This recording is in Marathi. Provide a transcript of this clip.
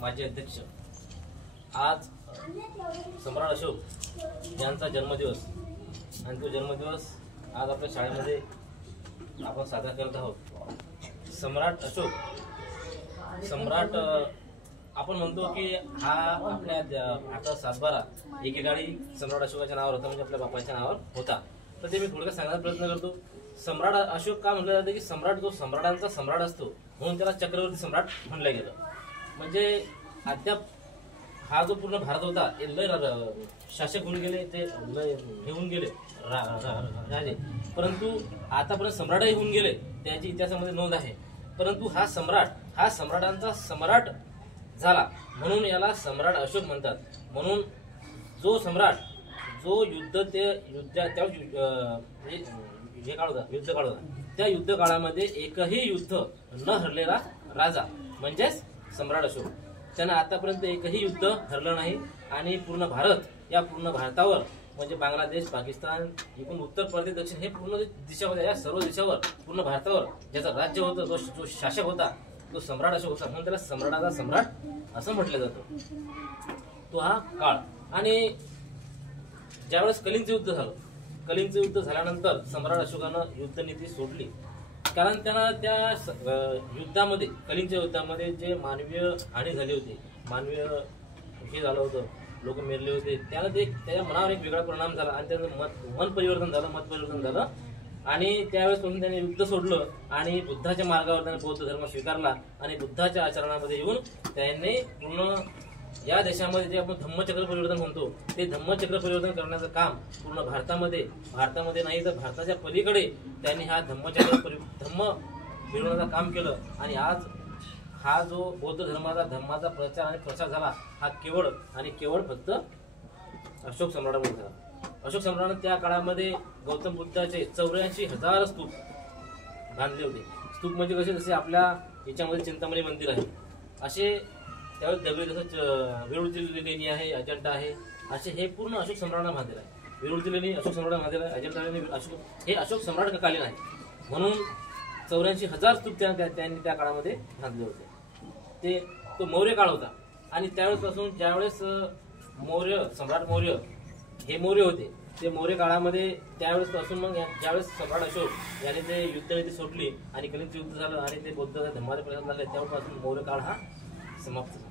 माजी अध्यक्ष, आज सम्राट अशोक यांचा जन्मदिवस आणि तो जन्मदिवस आज आपल्या शाळेमध्ये आपण साजरा करत आहोत। सम्राट अशोक सम्राट आपण म्हणतो की हा आपल्या आता सातबारा एकेकाळी सम्राट अशोकाच्या नावावर होता, म्हणजे आपल्या बापाच्या नावावर होता। तर ते मी थोडक्यात सांगण्याचा प्रयत्न करतो। सम्राट अशोक का म्हटलं जातं की सम्राट जो सम्राटांचा सम्राट असतो म्हणून त्याला चक्रवर्ती सम्राट म्हटलं गेलं। म्हणजे अद्याप हा जो पूर्ण भारत होता ते लय शासक होऊन गेले, ते लय घेऊन गेले राजे, परंतु आतापर्यंत सम्राटही होऊन गेले, त्याची इतिहासामध्ये नोंद आहे। परंतु हा सम्राटांचा सम्राट झाला म्हणून याला सम्राट अशोक म्हणतात। म्हणून जो सम्राट जो युद्ध काळ होता त्या युद्ध काळामध्ये एकही युद्ध न हरलेला राजा म्हणजेच सम्राट अशोक। त्यानं आतापर्यंत एकही युद्ध हरलं नाही आणि पूर्ण भारत या पूर्ण भारतावर म्हणजे बांगलादेश, पाकिस्तान, एकूण उत्तर, प्रदेश, दक्षिण हे पूर्ण दिशामध्ये या सर्व दिशावर पूर्ण भारतावर ज्याचं राज्य होतं, जो शासक होता तो सम्राट अशोक होता, म्हणून त्याला सम्राटाचा सम्राट असं म्हटलं जातं। तो हा काळ आणि ज्यावेळेस कलिंगचं युद्ध झालं, कलिंगचं युद्ध झाल्यानंतर सम्राट अशोकानं युद्धनीती सोडली, कारण त्यांना त्या युद्धामध्ये कलिंगच्या युद्धामध्ये जे मानवीय हानी झाली होती, मानवीय हे झालं होतं, लोक मेरले होते, त्याला ते त्याच्या मनावर एक वेगळा परिणाम झाला आणि त्याचं मत परिवर्तन झालं आणि त्यावेळेसपासून त्याने युद्ध सोडलं आणि बुद्धाच्या मार्गावर त्याने बौद्ध धर्म स्वीकारला आणि बुद्धाच्या आचरणामध्ये येऊन त्यांनी पूर्ण या देशामध्ये जे आपण धम्मचक्र परिवर्तन म्हणतो ते धम्मचक्र परिवर्तन करण्याचं काम पूर्ण भारतामध्ये नाही तर भारताच्या पलीकडे त्यांनी हा धम्म फिरवण्याचं काम केलं। आणि आज हा जो बौद्ध धर्माचा प्रचार आणि प्रसार झाला हा केवळ फक्त अशोक सम्राटामुळे झाला। अशोक सम्राटाने त्या काळामध्ये गौतम बुद्धाचे 84,000 स्तूप बांधले होते। स्तूप म्हणजे कसे, जसे आपल्या याच्यामध्ये चिंतामणी मंदिर आहे असे त्यावेळेस दगडी, जसं वेरूळची लेणी आहे, अजंठा आहे, असे हे पूर्ण अशोक सम्राटाने बांधलेलं आहे। वेरूळची लेणी अशोक सम्राटाने बांधलेलं आहे, अजंठा लेणी हे अशोक सम्राट कालीन आहे, म्हणून 84,000 स्तूप त्यांनी त्या काळामध्ये बांधले होते। तो मौर्य काळ होता आणि त्यावेळेसपासून ज्यावेळेस सम्राट मौर्य हे मौर्य होते, ते मौर्य काळामध्ये त्यावेळेसपासून मग ज्यावेळेस सम्राट अशोक याने ते युद्धनीती सोडली आणि कलिंगचं युद्ध झालं आणि ते बौद्ध धर्माचे प्रसार झाले, त्यावेळेपासून मौर्य काळ हा समाप्त झाला।